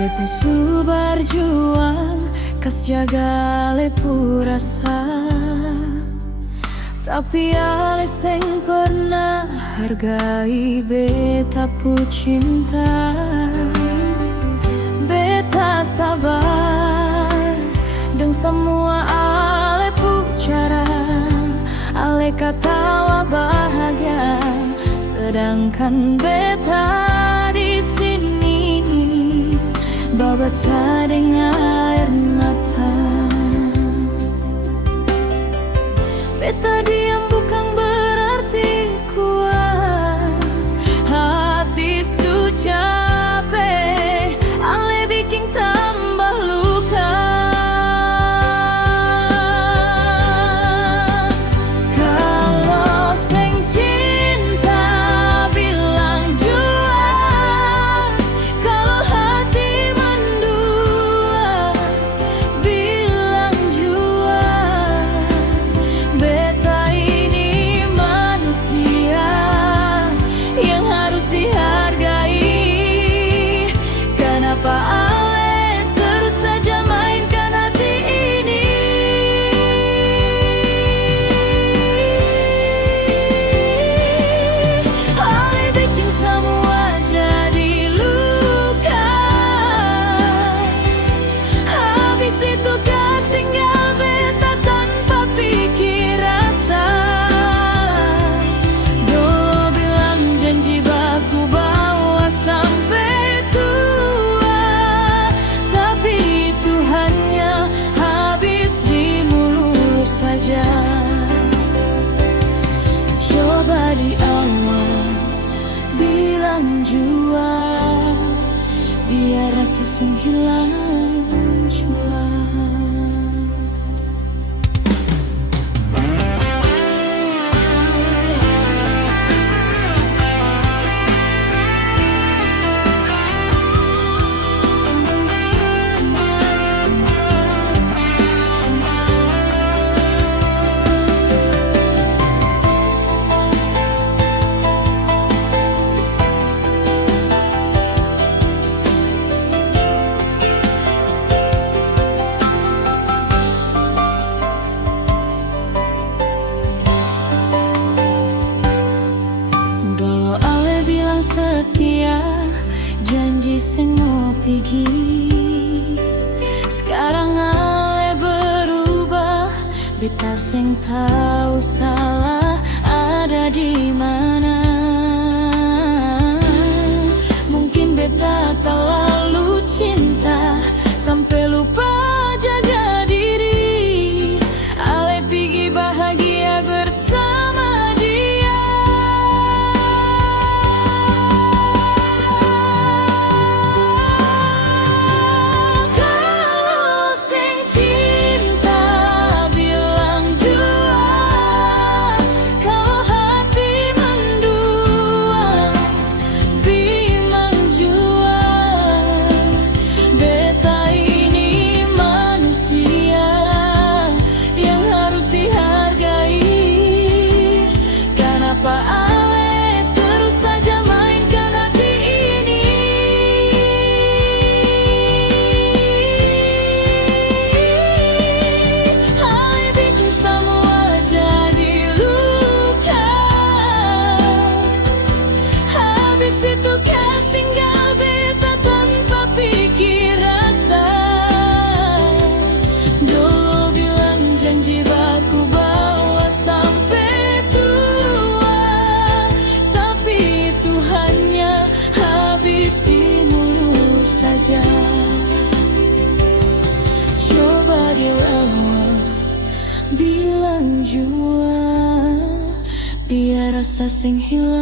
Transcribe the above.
Beta su berjuang kas jaga lepu rasa, tapi ale seng pernah hargai beta pu cinta. Beta sabar deng semua ale pu cara, ale katawa bahagia, sedangkan beta di sini babasa dengan air mata. Beta diam bukan berarti kuat, hati su capek, ale bikin tambah luka. Kalau seng cinta bilang jua, kalau hati mendua bilang jua. Beta ini manusia yang harus dihargai. Kenapa ale terus saja mainkan hati ini? Ale bikin semua jadi luka. Habis itu gas tinggal beta tanpa pikir rasa. Dulu bilang janji baku bawa sampai tua, tapi itu hanya habis di mulut saja. Coba di awal bilang jua, biar rasa sing hilang jua. Dulu ale bilang setia, janji sing mau pergi. Sekarang ale berubah, beta sing tahu salah ada di mana. Mungkin beta terlalu cinta sampai lupa jaga diri. Ale pergi bahagia bersama dia. Kalau sing cinta bilang jua, kalau hati mendua bilang jua. Beta ini manusia yang harus dihargai. Kenapa ale terus saja mainkan hati ini? Ale bikin semua jadi luka. Habis itu gas tinggal beta tanpa pikir rasa. Dulu bilang janji baku bawa sampai tua, tapi itu hanya habis di mulut saja. Coba dirawat bilang jua, biar rasa sing hilang